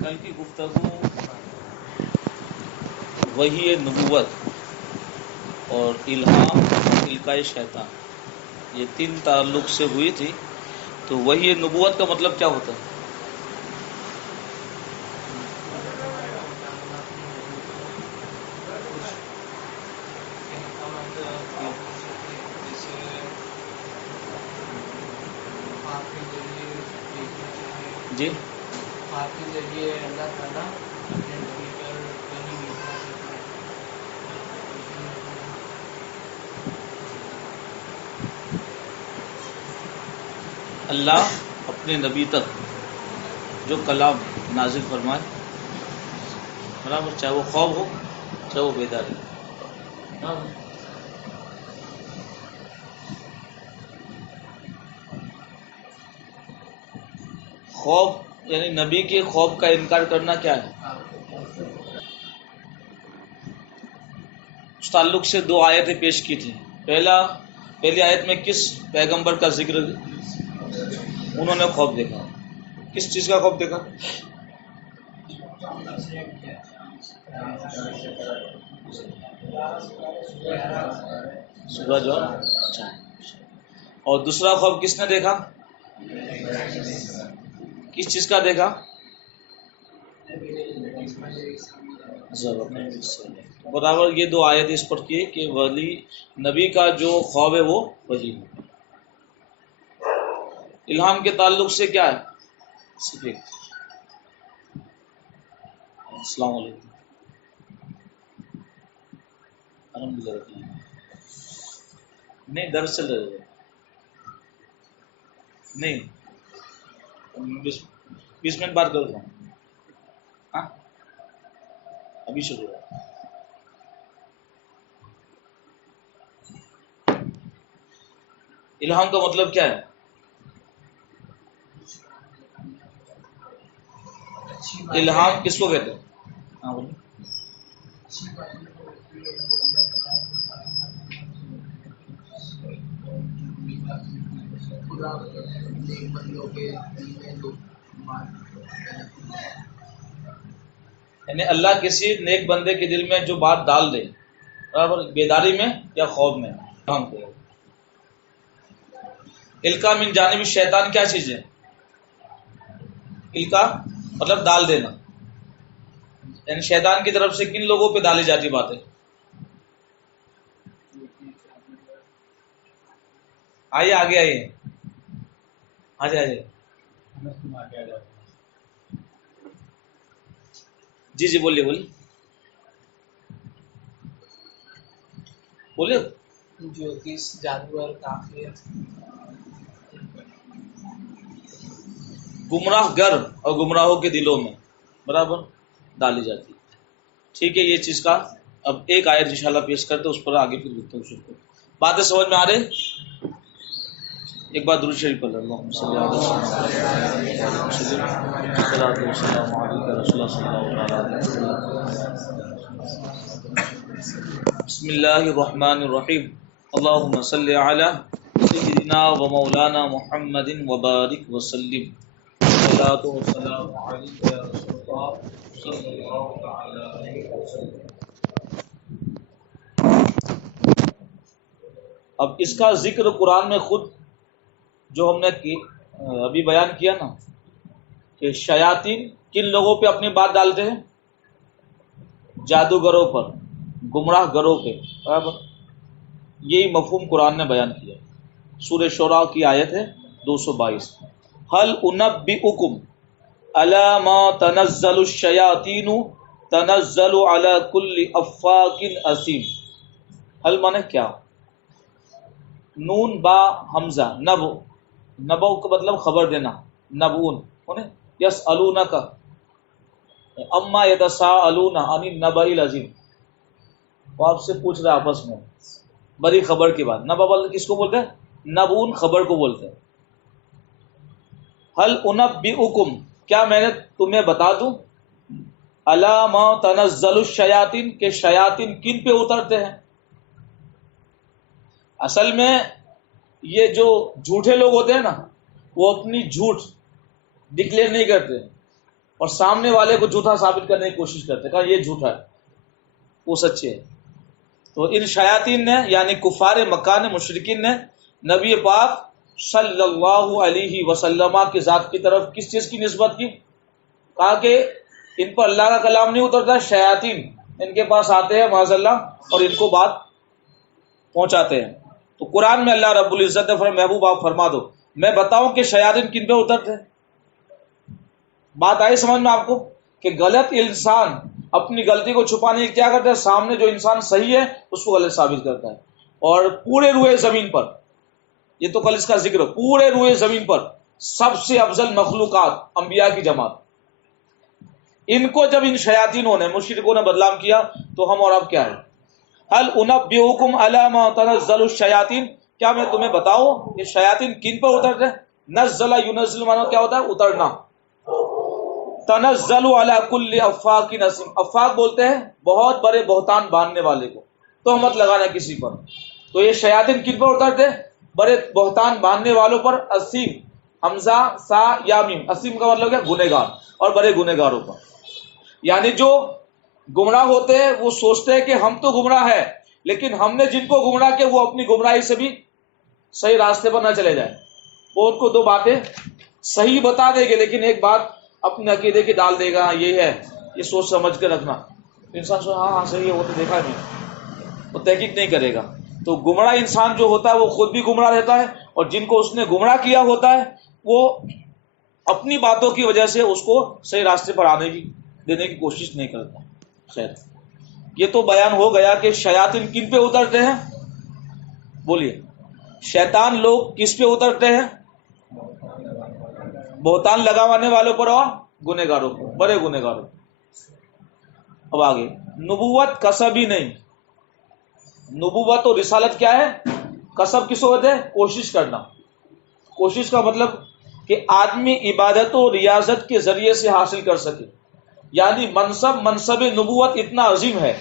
کل کی گفتگو وحی نبوت اور الہام اور القاء شیطان یہ تین تعلق سے ہوئی تھی. تو وحی نبوت کا مطلب کیا ہوتا ہے؟ جی آپ کے ذریعے اللہ تعالیٰ اپنے نبی پر وحی بھیجنا چاہتا ہے. اللہ اپنے نبی تک جو کلام نازل فرمائے، برابر، چاہے وہ خواب ہو چاہے وہ بیداری ہو. خواب یعنی نبی کے خواب کا انکار کرنا کیا ہے؟ اس تعلق سے دو آیتیں پیش کی تھیں. پہلی آیت میں کس پیغمبر کا ذکر؟ انہوں نے خواب دیکھا. کس چیز کا خواب دیکھا؟ سورج اور چاند. اور دوسرا خواب کس نے دیکھا؟ کس چیز کا دیکھا؟ برابر. یہ دو آیت اس پر کی کہ ولی نبی کا جو خواب ہے وہ وحی ہے. الہام کے تعلق سے کیا ہے؟ السلام علیکم. الحمدللہ. نہیں درس چل رہے نہیں 20 منٹ بات کر رہا ہوں. ہاں ابھی شروع ہوا. الہام کا مطلب کیا ہے؟ الہام کس کو کہتے ہیں؟ ہاں بولیں. یعنی اللہ کسی نیک بندے کے دل میں جو بات ڈال دے، برابر، بیداری میں یا خواب میں. القاء من جانب شیطان کیا چیز ہے؟ القاء مطلب ڈال دینا، یعنی شیطان کی طرف سے کن لوگوں پہ ڈالی جاتی باتیں؟ آئیے آگے آئیے. آجائے. جی بولیے بولیے. جوتیش، جادوگر، کافر، گمراہ گر اور گمراہوں کے دلوں میں برابر ڈالی جاتی. ٹھیک ہے، یہ چیز کا اب ایک آیت انشاءاللہ پیش کرتے اس پر آگے پھر گفتگو شروع کرتے. باتیں سمجھ میں آ رہے؟ ایک بار درود شریف پڑھ لیں. اللہم صلی اللہ علیہ وسلم والصلاۃ والسلام علیک رسول اللہ صلی اللہ علیہ وسلم. بسم اللہ الرحمن الرحیم. اللہم صلی علی سیدنا و مولانا محمد وبارک وسلم. الصلاۃ والسلام علیک یا رسول اللہ صلی اللہ علیہ وسلم. اب اس کا ذکر قرآن میں خود جو ہم نے ابھی بیان کیا نا کہ شیاطین کن لوگوں پہ اپنی بات ڈالتے ہیں؟ جادوگروں پر، گمراہ گروں پہ، برابر. یہی مفہوم قرآن نے بیان کیا. سورہ شعراء کی آیت ہے 222. هل انبئکم علی ما تنزل الشیاطین تنزل علی کل افاک اثیم. حل مانے کیا؟ نون با حمزہ نبو کا مطلب خبر دینا. نبون یسألونک اما یتساءلون عن النبأ العظیم. وہ آپ سے پوچھ رہے آپس میں بڑی خبر کی بات. نبا کس کو بولتے ہیں؟ نبون خبر کو بولتے ہیں. هل انبئکم کیا میں نے تمہیں بتا دوں، علی ما تنزل الشیاطین کہ شیاطین کن پہ اترتے ہیں. اصل میں یہ جو جھوٹے لوگ ہوتے ہیں نا وہ اپنی جھوٹ ڈکلیئر نہیں کرتے. اور سامنے والے کو جھوٹا ثابت کرنے کی کوشش کرتے ہیں، کہا یہ جھوٹا ہے وہ سچے ہے۔ تو ان شیاطین نے یعنی کفار مکہ نے، مشرکین نے نبی پاک صلی اللہ علیہ وسلم کی ذات کی طرف کس چیز کی نسبت کی؟ کہا کہ ان پر اللہ کا کلام نہیں اترتا، شیاطین ان کے پاس آتے ہیں معاذ اللہ اور ان کو بات پہنچاتے ہیں۔ تو قرآن میں اللہ رب العزت نے فرمایا محبوب آپ فرما دو، میں بتاؤں کہ شیاطین کن پہ اترتے ہیں؟ بات آئی سمجھ میں آپ کو کہ غلط انسان اپنی غلطی کو چھپانے کی کیا کرتا ہے، سامنے جو انسان صحیح ہے اس کو غلط ثابت کرتا ہے۔ اور پورے روئے زمین پر، یہ تو کل اس کا ذکر، پورے روئے زمین پر سب سے افضل مخلوقات انبیاء کی جماعت، ان کو جب ان شیاطینوں نے، مشرکوں نے بدنام کیا تو ہم اور اب کیا ہے؟ هل انبئکم علی ما تنزل الشیاطین، کیا میں تمہیں بتاؤں یہ شیاطین کن پر اترتے ہیں؟ نزل ینزل معنی کیا ہوتا ہے؟ اترنا۔ تنزل علی کل افاک نسیم، افاق بولتے ہیں بہت بڑے بہتان باندھنے والے کو، تہمت لگانا کسی پر۔ تو یہ شیاطین کن پر اترتے ہیں؟ بڑے بہتان باندھنے والوں پر، اسیم حمزہ سا یا میم، اسیم کا مطلب کیا؟ گنہگار، اور بڑے گنہگاروں پر۔ یعنی جو گمراہ ہوتے ہیں وہ سوچتے ہیں کہ ہم تو گمراہ ہے، لیکن ہم نے جن کو گمراہ کیا وہ اپنی گمراہی سے بھی صحیح راستے پر نہ چلے جائیں۔ وہ ان کو دو باتیں صحیح بتا دے گے لیکن ایک بات اپنے عقیدے کی ڈال دے گا، یہ ہے، یہ سوچ سمجھ کے رکھنا۔ انسان سوچ ہاں صحیح ہے، وہ تو دیکھا نہیں، وہ تحقیق نہیں کرے گا۔ تو گمراہ انسان جو ہوتا ہے وہ خود بھی گمراہ رہتا ہے، اور جن کو اس نے گمراہ کیا ہوتا ہے وہ اپنی باتوں کی وجہ سے اس کو صحیح راستے پر آنے کی دینے کی کوشش نہیں کرتا۔ خیر، یہ تو بیان ہو گیا کہ شیاطین کن پہ اترتے ہیں۔ بولیے، شیطان لوگ کس پہ اترتے ہیں؟ بہتان لگاوانے والوں پر اور گنہگاروں پر، بڑے گنہگاروں۔ اب آگے، نبوت کسب ہی نہیں، نبوت اور رسالت کیا ہے؟ کسب کس ہوتے ہے؟ کوشش کرنا۔ کوشش کا مطلب کہ آدمی عبادت و ریاضت کے ذریعے سے حاصل کر سکے، یعنی منصب نبوت اتنا عظیم ہے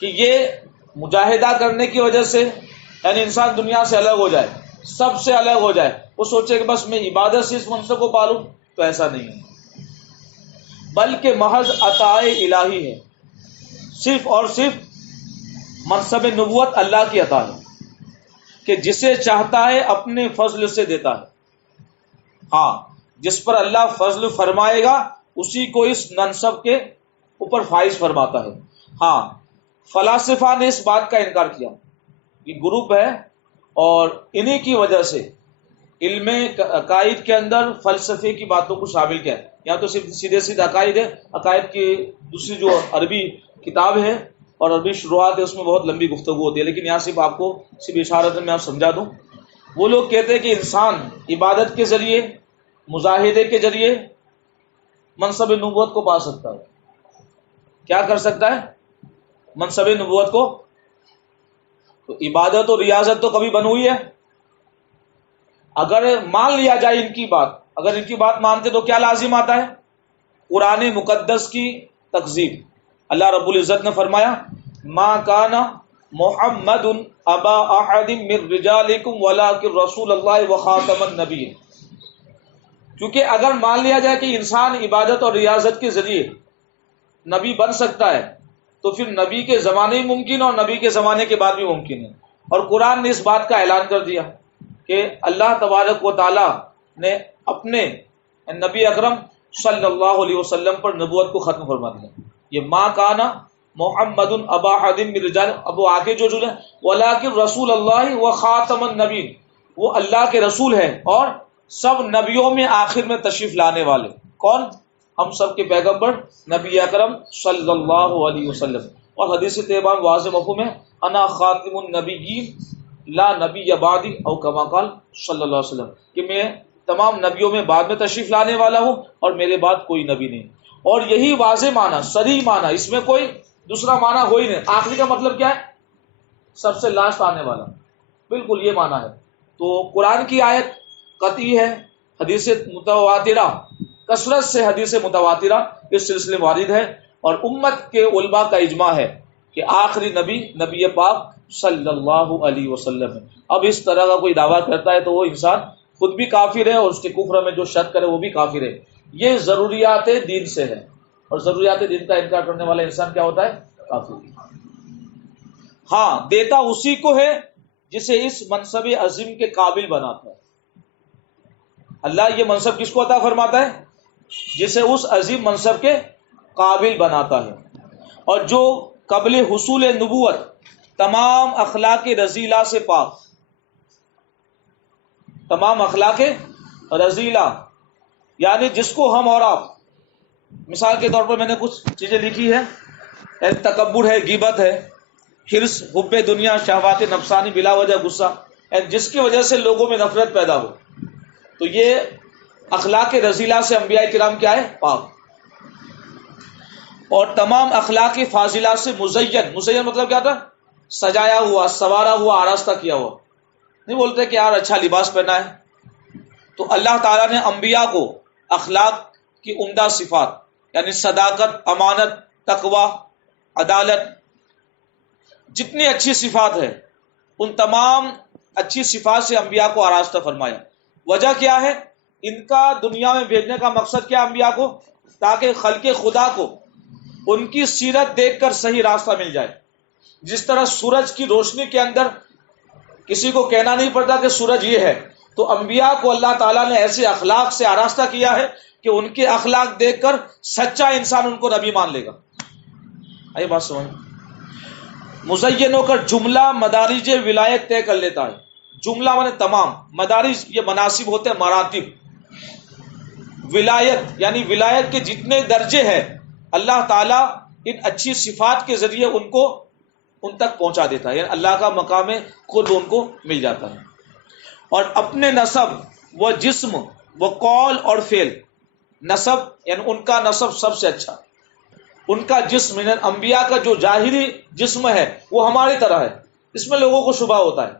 کہ یہ مجاہدہ کرنے کی وجہ سے یعنی انسان دنیا سے الگ ہو جائے، سب سے الگ ہو جائے، وہ سوچے کہ بس میں عبادت سے اس منصب کو پالوں، تو ایسا نہیں ہے، بلکہ محض عطاء الہی ہے۔ صرف اور صرف منصب نبوت اللہ کی عطا ہے کہ جسے چاہتا ہے اپنے فضل سے دیتا ہے۔ ہاں، جس پر اللہ فضل فرمائے گا اسی کو اس منصب کے اوپر فائز فرماتا ہے۔ ہاں، فلاسفہ نے اس بات کا انکار کیا کہ گروپ ہے اور انہی کی وجہ سے علم عقائد کے اندر فلسفے کی باتوں کو شامل کیا ہے۔ یا تو صرف سیدھے سیدھے عقائد ہے، عقائد کی دوسری جو عربی کتاب ہے اور عربی شروحات ہے اس میں بہت لمبی گفتگو ہوتی ہے، لیکن یہاں صرف آپ کو صرف اشارت میں آپ سمجھا دوں۔ وہ لوگ کہتے ہیں کہ انسان عبادت کے ذریعے، مجاہدے کے ذریعے منصب نبوت کو پا سکتا ہے۔ کیا کر سکتا ہے؟ منصب نبوت کو۔ تو عبادت اور ریاضت تو کبھی بن ہوئی ہے؟ اگر مان لیا جائے ان کی بات، اگر ان کی بات مانتے تو کیا لازم آتا ہے؟ قرآن مقدس کی تکذیب۔ اللہ رب العزت نے فرمایا ما کان محمد ابا احد من رجالکم ولکن رسول اللہ وخاتم النبی۔ کیونکہ اگر مان لیا جائے کہ انسان عبادت اور ریاضت کے ذریعے نبی بن سکتا ہے تو پھر نبی کے زمانے میں ممکن اور نبی کے زمانے کے بعد بھی ممکن ہے۔ اور قرآن نے اس بات کا اعلان کر دیا کہ اللہ تبارک و تعالی نے اپنے نبی اکرم صلی اللہ علیہ وسلم پر نبوت کو ختم فرما دیا۔ یہ ما کانا محمد ابا احد من رجال، اب وہ آگے جو ہے ولکن رسول اللہ و خاتم النبی، وہ اللہ کے رسول ہیں اور سب نبیوں میں آخر میں تشریف لانے والے۔ کون؟ ہم سب کے پیغمبر نبی اکرم صلی اللہ علیہ وسلم۔ اور حدیث طیبہ میں واضح مفہوم ہے انا خاتم النبیین لا نبی بعدی او کما قال صلی اللہ علیہ وسلم، کہ میں تمام نبیوں میں بعد میں تشریف لانے والا ہوں اور میرے بعد کوئی نبی نہیں۔ اور یہی واضح معنی، صریح معنی، اس میں کوئی دوسرا معنی ہو ہی نہیں۔ آخری کا مطلب کیا ہے؟ سب سے لاسٹ آنے والا، بالکل یہ معنی ہے۔ تو قرآن کی آیت قطعی ہے، حدیث متواترہ، کثرت سے حدیث متواترہ اس سلسلے میں وارد ہے، اور امت کے علماء کا اجماع ہے کہ آخری نبی نبی پاک صلی اللہ علیہ وسلم ہے۔ اب اس طرح کا کوئی دعویٰ کرتا ہے تو وہ انسان خود بھی کافر ہے اور اس کے کفر میں جو شک کرے وہ بھی کافر ہے، یہ ضروریات دین سے ہے، اور ضروریات دین کا انکار کرنے والا انسان کیا ہوتا ہے؟ کافر۔ ہاں، دیتا اسی کو ہے جسے اس منصب عظیم کے قابل بناتا ہے۔ اللہ یہ منصب کس کو عطا فرماتا ہے؟ جسے اس عظیم منصب کے قابل بناتا ہے۔ اور جو قبل حصول نبوت تمام اخلاق رذیلہ سے پاک، تمام اخلاق رذیلہ، یعنی جس کو ہم اور آپ، مثال کے طور پر میں نے کچھ چیزیں لکھی ہے، تکبر ہے، غیبت ہے، حرص، حب دنیا، شہوات نفسانی، بلا وجہ غصہ، جس کی وجہ سے لوگوں میں نفرت پیدا ہو، تو یہ اخلاق رذیلہ سے انبیاء کرام کیا ہے؟ پاک۔ اور تمام اخلاق فاضلہ سے مزین مطلب کیا تھا؟ سجایا ہوا، سوارا ہوا، آراستہ کیا ہوا۔ نہیں بولتے کہ یار اچھا لباس پہنا ہے۔ تو اللہ تعالیٰ نے انبیاء کو اخلاق کی عمدہ صفات، یعنی صداقت، امانت، تقوی، عدالت، جتنی اچھی صفات ہے ان تمام اچھی صفات سے انبیاء کو آراستہ فرمایا۔ وجہ کیا ہے؟ ان کا دنیا میں بھیجنے کا مقصد کیا انبیاء کو؟ تاکہ خلق خدا کو ان کی سیرت دیکھ کر صحیح راستہ مل جائے۔ جس طرح سورج کی روشنی کے اندر کسی کو کہنا نہیں پڑتا کہ سورج یہ ہے، تو انبیاء کو اللہ تعالیٰ نے ایسے اخلاق سے آراستہ کیا ہے کہ ان کے اخلاق دیکھ کر سچا انسان ان کو نبی مان لے گا۔ آئیے بات سمجھ۔ مزین ہو کر جملہ مدارج ولایت طے کر لیتا ہے۔ جملہ مانے تمام، مدارج یہ مناسب ہوتے ہیں، مراتب۔ ولایت یعنی ولایت کے جتنے درجے ہیں اللہ تعالیٰ ان اچھی صفات کے ذریعے ان تک پہنچا دیتا ہے، یعنی اللہ کا مقام قرب ان کو مل جاتا ہے۔ اور اپنے نسب و جسم و قول اور فعل، نسب یعنی ان کا نسب سب سے اچھا، ان کا جسم یعنی انبیاء کا جو ظاہری جسم ہے وہ ہماری طرح ہے، اس میں لوگوں کو شبہ ہوتا ہے،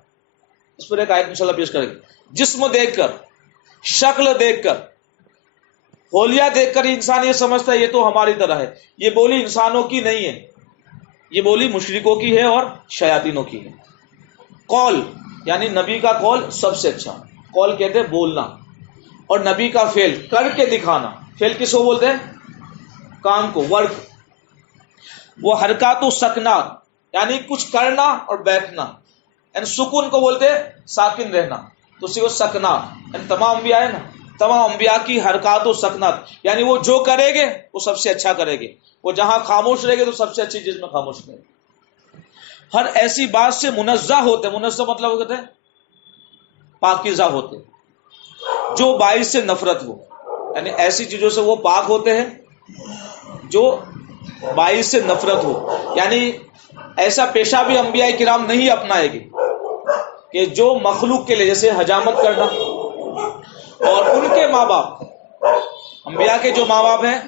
اس پر ایک آیت انشاءاللہ پیش کریں گے۔ جسم دیکھ کر، شکل دیکھ کر، حولیہ دیکھ کر انسان یہ سمجھتا ہے یہ تو ہماری طرح ہے۔ یہ بولی انسانوں کی نہیں ہے، یہ بولی مشرکوں کی ہے اور شیاطینوں کی ہے۔ قول یعنی نبی کا قول سب سے اچھا، قول کہتے ہیں بولنا، اور نبی کا فعل کر کے دکھانا۔ فعل کس کو بولتے ہیں؟ کام کو، ورک۔ وہ حرکات و سکنات یعنی کچھ کرنا اور بیٹھنا، یعنی سکون کو بولتے ہیں ساکن رہنا، تو اسی کو سکنات، یعنی تمام انبیاء ہے نا، تمام انبیاء کی حرکات و سکنات، یعنی وہ جو کرے گے وہ سب سے اچھا کرے گے، وہ جہاں خاموش رہے گے تو سب سے اچھی چیز میں خاموش رہے گے۔ ہر ایسی بات سے منزہ ہوتے، منزہ مطلب کہتے ہیں پاکیزہ ہوتے، جو باعث سے نفرت ہو، یعنی ایسی چیزوں سے وہ پاک ہوتے ہیں جو باعث سے نفرت ہو، یعنی ایسا پیشہ بھی انبیاء کرام نہیں اپنائے گے کہ جو مخلوق کے لیے، جیسے حجامت کرنا، اور ان کے ماں باپ، انبیاء کے جو ماں باپ ہیں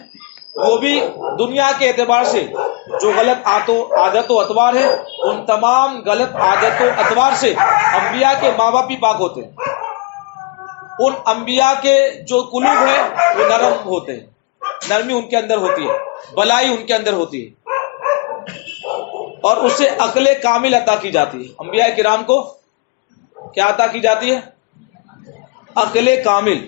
وہ بھی دنیا کے اعتبار سے جو غلط عادت و اطوار ہے، ان تمام غلط عادت و اطوار سے انبیاء کے ماں باپ بھی پاک ہوتے ہیں۔ ان انبیاء کے جو قلوب ہیں وہ نرم ہوتے ہیں، نرمی ان کے اندر ہوتی ہے، بلائی ان کے اندر ہوتی ہے، اور اسے عقل کامل عطا کی جاتی ہے۔ انبیاء کرام کو کیا عطا کی جاتی ہے؟ عقل کامل،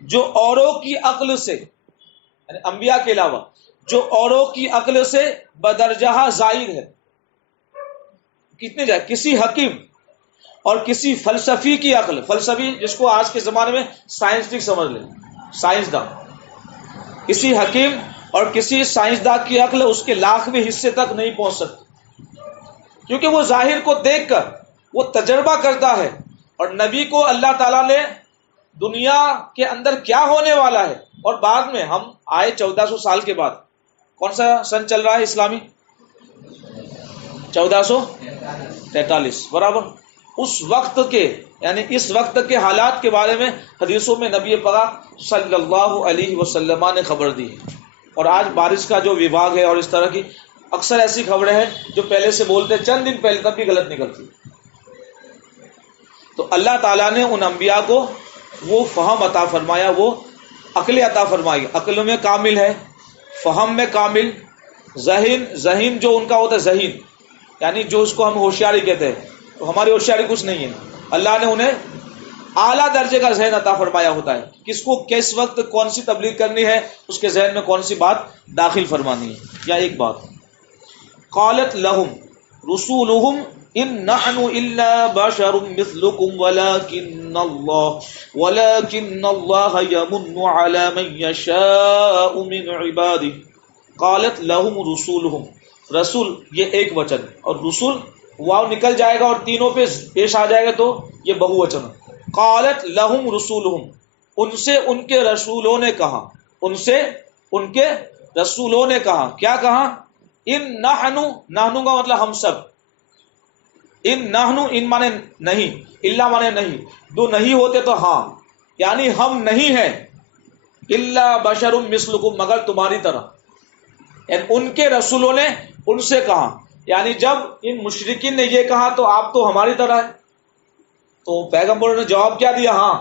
جو اوروں کی عقل سے، یعنی انبیاء کے علاوہ جو اوروں کی عقل سے بدرجہ زائد ہے۔ کتنے جائے؟ کسی حکیم اور کسی فلسفی کی عقل، فلسفی جس کو آج کے زمانے میں سائنسٹک سمجھ لیں، سائنسداں، کسی حکیم اور کسی سائنسداں کی عقل اس کے لاکھویں حصے تک نہیں پہنچ سکتی، کیونکہ وہ ظاہر کو دیکھ کر وہ تجربہ کرتا ہے، اور نبی کو اللہ تعالیٰ نے دنیا کے اندر کیا ہونے والا ہے، اور بعد میں ہم آئے 1400 سال کے بعد، کون سا سن چل رہا ہے اسلامی؟ 1443 برابر، اس وقت کے، یعنی اس وقت کے حالات کے بارے میں حدیثوں میں نبی پاک صلی اللہ علیہ وسلم نے خبر دی ہے۔ اور آج بارش کا جو وبھاگ ہے اور اس طرح کی اکثر ایسی خبریں ہیں جو پہلے سے بولتے چند دن پہلے تب بھی غلط نکلتی۔ تو اللہ تعالیٰ نے ان انبیاء کو وہ فہم عطا فرمایا، وہ عقل عطا فرمائی، عقل میں کامل ہے، فہم میں کامل، ذہین جو ان کا ہوتا ہے ذہین، یعنی جو اس کو ہم ہوشیاری کہتے ہیں، تو ہماری ہوشیاری کچھ نہیں ہے، اللہ نے انہیں اعلیٰ درجے کا ذہن عطا فرمایا ہوتا ہے، کس کو کس وقت کون سی تبلیغ کرنی ہے، اس کے ذہن میں کون سی بات داخل فرمانی ہے۔ یا ایک بات، قالت لهم رسولهم ان نحن الا بشر مثلكم ولكن الله يمن على من يشاء من عباده۔ قالت لهم رسولهم، رسول یہ ایک وچن، اور رسول واو نکل جائے گا اور تینوں پہ پیش آ جائے گا تو یہ بہو وچن۔ قالت لهم رسولهم، ان سے ان کے رسولوں نے کہا، ان سے ان کے رسولوں نے کہا، کیا کہا؟ ان نحنو، نحنو کا مطلب ہم سب، ان نحنو، ان مانے نہیں، الا مانے نہیں، دو نہیں ہوتے تو ہاں، یعنی ہم نہیں ہیں، الا بشر مثلکم، مگر تمہاری طرح، یعنی ان کے رسولوں نے ان سے کہا، یعنی جب ان مشرکین نے یہ کہا تو آپ تو ہماری طرح ہے، تو پیغمبروں نے جواب کیا دیا؟ ہاں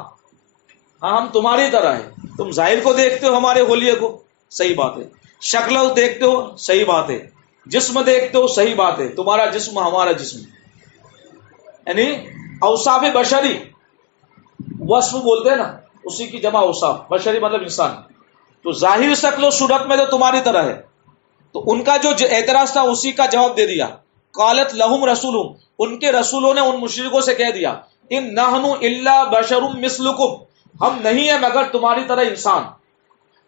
ہم تمہاری طرح ہیں، تم ظاہر کو دیکھتے ہو ہمارے حلیے کو، صحیح بات ہے، شکل دیکھتے ہو، صحیح بات ہے، جسم دیکھتے ہو، صحیح بات ہے، تمہارا جسم ہمارا جسم، یعنی اوصاف بشری، وصف بولتے ہیں نا، اسی کی جمع اوصاف، بشری مطلب انسان، تو ظاہر شکل و صورت میں تو تمہاری طرح ہے۔ تو ان کا جو اعتراض تھا اسی کا جواب دے دیا۔ قالت لہم رسولہم، ان کے رسولوں نے ان مشرکوں سے کہہ دیا، ان نحن الا بشر مثلکم، ہم نہیں ہیں مگر تمہاری طرح انسان،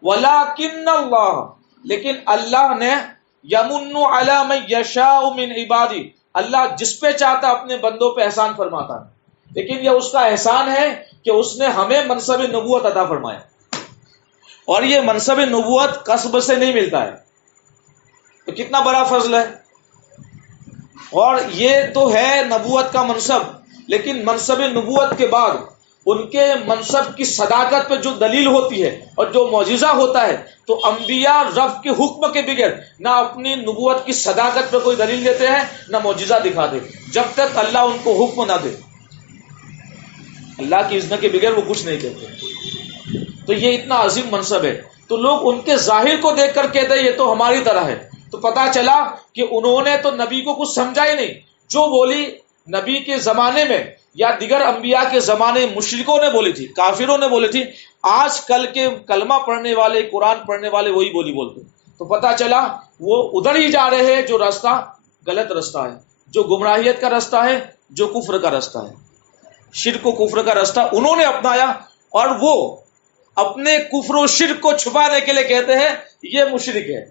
ولکن اللہ، لیکن اللہ نے، یمن علی من یشاء من عبادی، اللہ جس پہ چاہتا اپنے بندوں پہ احسان فرماتا ہے، لیکن یہ اس کا احسان ہے کہ اس نے ہمیں منصب نبوت عطا فرمایا، اور یہ منصب نبوت کسب سے نہیں ملتا ہے، تو کتنا بڑا فضل ہے۔ اور یہ تو ہے نبوت کا منصب، لیکن منصب نبوت کے بعد ان کے منصب کی صداقت پہ جو دلیل ہوتی ہے اور جو معجزہ ہوتا ہے، تو انبیاء رب کے حکم کے بغیر نہ اپنی نبوت کی صداقت پہ کوئی دلیل دیتے ہیں نہ معجزہ دکھاتے، جب تک اللہ ان کو حکم نہ دے، اللہ کی اذن کے بغیر وہ کچھ نہیں کہتے۔ تو یہ اتنا عظیم منصب ہے، تو لوگ ان کے ظاہر کو دیکھ کر کہتے ہیں یہ تو ہماری طرح ہے، تو پتا چلا کہ انہوں نے تو نبی کو کچھ سمجھا ہی نہیں، جو بولی نبی کے زمانے میں یا دیگر انبیاء کے زمانے مشرکوں نے بولی تھی، کافروں نے بولی تھی، آج کل کے کلمہ پڑھنے والے، قرآن پڑھنے والے وہی بولی بولتے، تو پتا چلا وہ ادھر ہی جا رہے ہیں جو راستہ غلط راستہ ہے، جو گمراہیت کا راستہ ہے، جو کفر کا راستہ ہے، شرک و کفر کا راستہ انہوں نے اپنایا، اور وہ اپنے کفر و شرک کو چھپانے کے لیے کہتے ہیں یہ مشرک ہے۔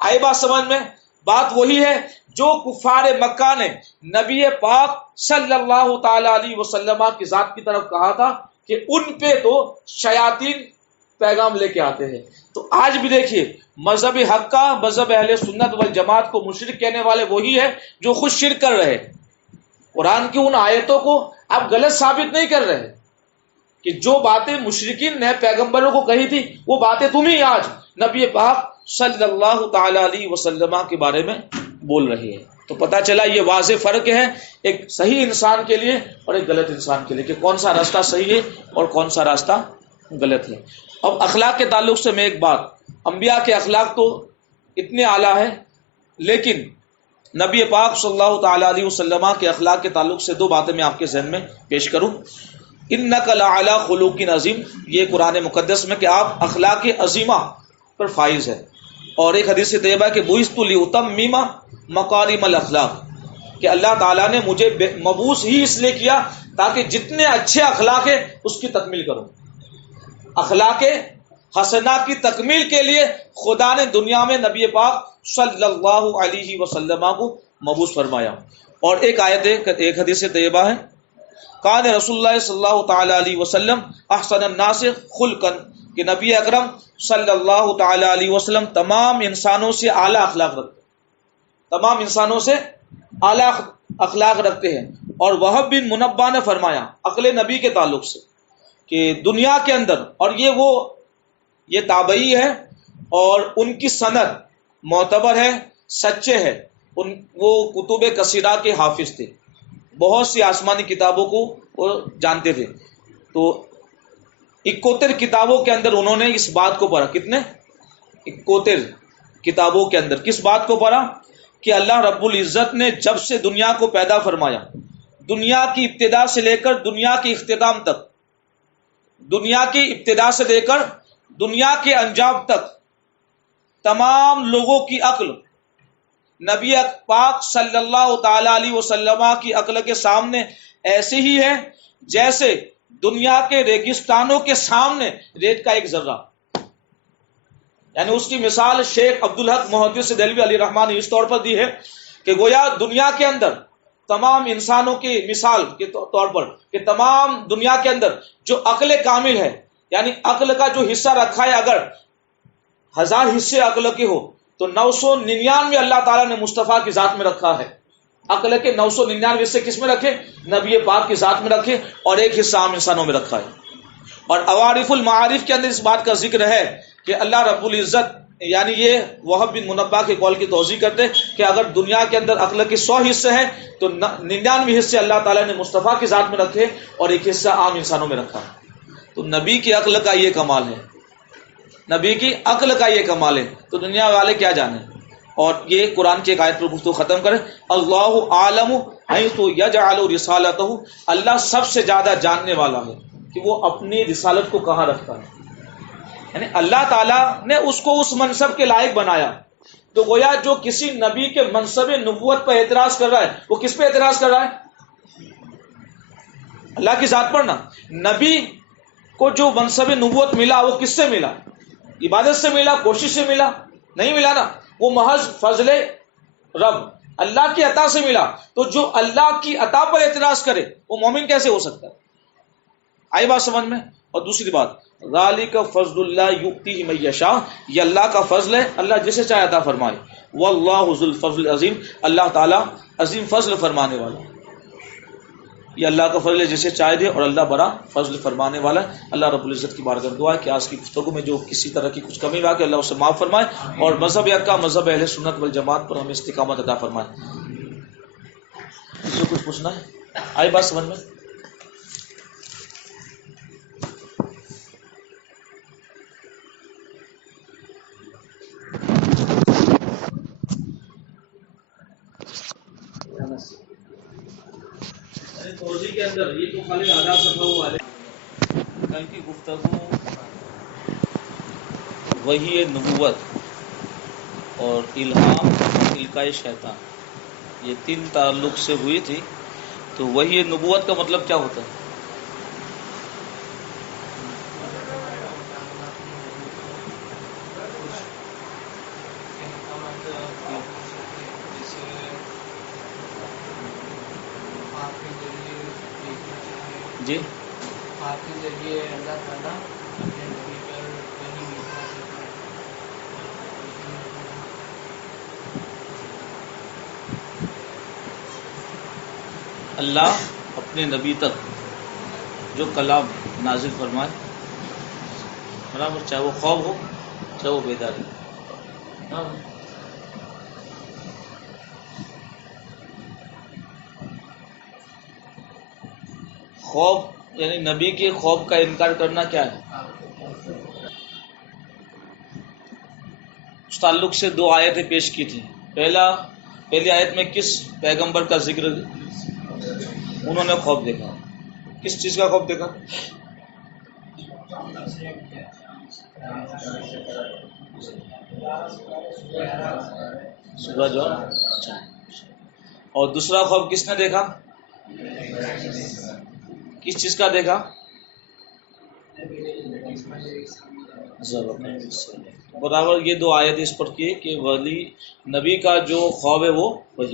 آئی بات سمجھ میں؟ بات وہی ہے جو کفار مکہ نے نبی پاک صلی اللہ تعالی علیہ وسلم کی ذات کی طرف کہا تھا کہ ان پہ تو شیاطین پیغام لے کے آتے ہیں۔ تو آج بھی دیکھیے مذہب حق کا، مذہب اہل سنت والجماعت کو مشرک کہنے والے وہی ہے جو خود شرک کر رہے، قرآن کی ان آیتوں کو آپ غلط ثابت نہیں کر رہے، کہ جو باتیں مشرکین نے پیغمبروں کو کہی تھی وہ باتیں تم ہی آج نبی پاک صلی اللہ تعالی علیہ وسلم کے بارے میں بول رہی ہے۔ تو پتا چلا یہ واضح فرق ہے ایک صحیح انسان کے لیے اور ایک غلط انسان کے لیے، کہ کون سا راستہ صحیح ہے اور کون سا راستہ غلط ہے۔ اب اخلاق کے تعلق سے میں ایک بات، انبیاء کے اخلاق تو اتنے اعلیٰ ہیں، لیکن نبی پاک صلی اللہ تعالی علیہ وسلم کے اخلاق کے تعلق سے دو باتیں میں آپ کے ذہن میں پیش کروں۔ انک لعلی خلق عظیم، یہ قرآن مقدس میں کہ آپ اخلاق عظیمہ پر فائز ہے، اور ایک حدیث طیبہ کہ بعثت لاتمم مکارم الاخلاق، کہ اللہ تعالیٰ نے مجھے مبعوث ہی اس لیے کیا تاکہ جتنے اچھے اخلاق ہیں اس کی تکمیل کروں۔ اخلاق حسنہ کی تکمیل کے لیے خدا نے دنیا میں نبی پاک صلی اللہ علیہ وسلم کو مبعوث فرمایا۔ اور ایک آیت ہے، ایک حدیث طیبہ ہے، کان رسول اللہ صلی اللہ تعالی علیہ وسلم احسن الناس خلقا، کہ نبی اکرم صلی اللہ تعالی علیہ وسلم تمام انسانوں سے اعلیٰ اخلاق رکھتے، تمام انسانوں سے اعلیٰ اخلاق رکھتے ہیں۔ اور وہب بن منبہ نے فرمایا عقل نبی کے تعلق سے کہ دنیا کے اندر، اور یہ تابعی ہے اور ان کی سند معتبر ہے، سچے ہے، وہ کتب کثیرہ کے حافظ تھے، بہت سی آسمانی کتابوں کو وہ جانتے تھے، تو 71 کتابوں کے اندر انہوں نے اس بات کو پڑھا، کتنے 71 کتابوں کے اندر کس بات کو پڑھا کہ اللہ رب العزت نے جب سے دنیا کو پیدا فرمایا، دنیا کی ابتدا سے لے کر دنیا کے اختتام تک، دنیا کی ابتدا سے لے کر دنیا کے انجام تک تمام لوگوں کی عقل نبی پاک صلی اللہ تعالی علیہ وسلم کی عقل کے سامنے ایسی ہی ہے جیسے دنیا کے ریگستانوں کے سامنے ریت کا ایک ذرہ. یعنی اس کی مثال شیخ عبدالحق محدث دہلوی علیہ رحمان نے اس طور پر دی ہے کہ گویا دنیا کے اندر تمام انسانوں کی مثال کے طور پر کہ تمام دنیا کے اندر جو عقل کامل ہے، یعنی عقل کا جو حصہ رکھا ہے، اگر 1000 حصے عقل کے ہو تو 999 اللہ تعالیٰ نے مصطفیٰ کی ذات میں رکھا ہے. عقل کے 999 حصے کس میں رکھے؟ نبی پاک کی ذات میں رکھے، اور ایک حصہ عام انسانوں میں رکھا ہے. اور عوارف المعارف کے اندر اس بات کا ذکر ہے کہ اللہ رب العزت، یعنی یہ وہب بن منبہ کے قول کی توضیح کرتے کہ اگر دنیا کے اندر عقل کے 100 حصے ہیں تو 99 حصے اللہ تعالیٰ نے مصطفیٰ کی ذات میں رکھے اور ایک حصہ عام انسانوں میں رکھا. تو نبی کی عقل کا یہ کمال ہے، نبی کی عقل کا یہ کمال ہے، تو دنیا والے کیا جانیں. اور یہ قرآن کی ایک آیت پر گفتگو ختم کریں، اللہ عالم حیث یجعل رسالتہ، اللہ سب سے زیادہ جاننے والا ہے کہ وہ اپنی رسالت کو کہاں رکھتا ہے. یعنی اللہ تعالیٰ نے اس کو اس منصب کے لائق بنایا. تو گویا جو کسی نبی کے منصب نبوت پر اعتراض کر رہا ہے وہ کس پہ اعتراض کر رہا ہے؟ اللہ کی ذات پر نا. نبی کو جو منصب نبوت ملا وہ کس سے ملا؟ عبادت سے ملا، کوشش سے ملا؟ نہیں ملا نا، وہ محض فضل رب اللہ کی عطا سے ملا. تو جو اللہ کی عطا پر اعتراض کرے وہ مومن کیسے ہو سکتا ہے؟ آئی بات سمجھ میں؟ اور دوسری بات، ذالک فضل اللہ یؤتیہ من یشاء، یہ اللہ کا فضل ہے، اللہ جسے چاہے عطا فرمائے. واللہ ذو الفضل العظیم، اللہ تعالیٰ عظیم فضل فرمانے والا ہے. یہ اللہ کا فضل ہے، جسے چاہے دے، اور اللہ بڑا فضل فرمانے والا ہے. اللہ رب العزت کی بارگاہ میں دعا ہے کہ آج کی گفتگو میں جو کسی طرح کی کچھ کمی واقع اللہ اسے معاف فرمائے، اور مذہب حق کا، مذہب اہل سنت والجماعت پر ہمیں استقامت عطا فرمائے. کسی کو کچھ پوچھنا ہے؟ آئی بات سمجھ میں؟ توضیح کے اندر یہ تو خالی آدھا صفحہ ہوا ہے. کل کی گفتگو وحی نبوت اور الہام، القاء شیطان، یہ 3 تعلق سے ہوئی تھی. تو وحی نبوت کا مطلب کیا ہوتا ہے؟ جی، آپ کے ذریعے اللہ تعالیٰ اپنے نبی پر وحی بھیجنا چاہتا ہے. اللہ اپنے نبی تک جو کلام نازل فرمائے، برابر، چاہے وہ خواب ہو چاہے وہ بیداری ہو. خواب یعنی نبی کے خواب کا انکار کرنا کیا ہے؟ اس تعلق سے 2 آیتیں پیش کی تھیں. پہلی آیت میں کس پیغمبر کا ذکر؟ انہوں نے خواب دیکھا. کس چیز کا خواب دیکھا؟ سورج اور چاند. اور دوسرا خواب کس نے دیکھا؟ کس چیز کا دیکھا؟ برابر. یہ 2 آیت اس پر کی کہ ولی نبی کا جو خواب ہے وہ وحی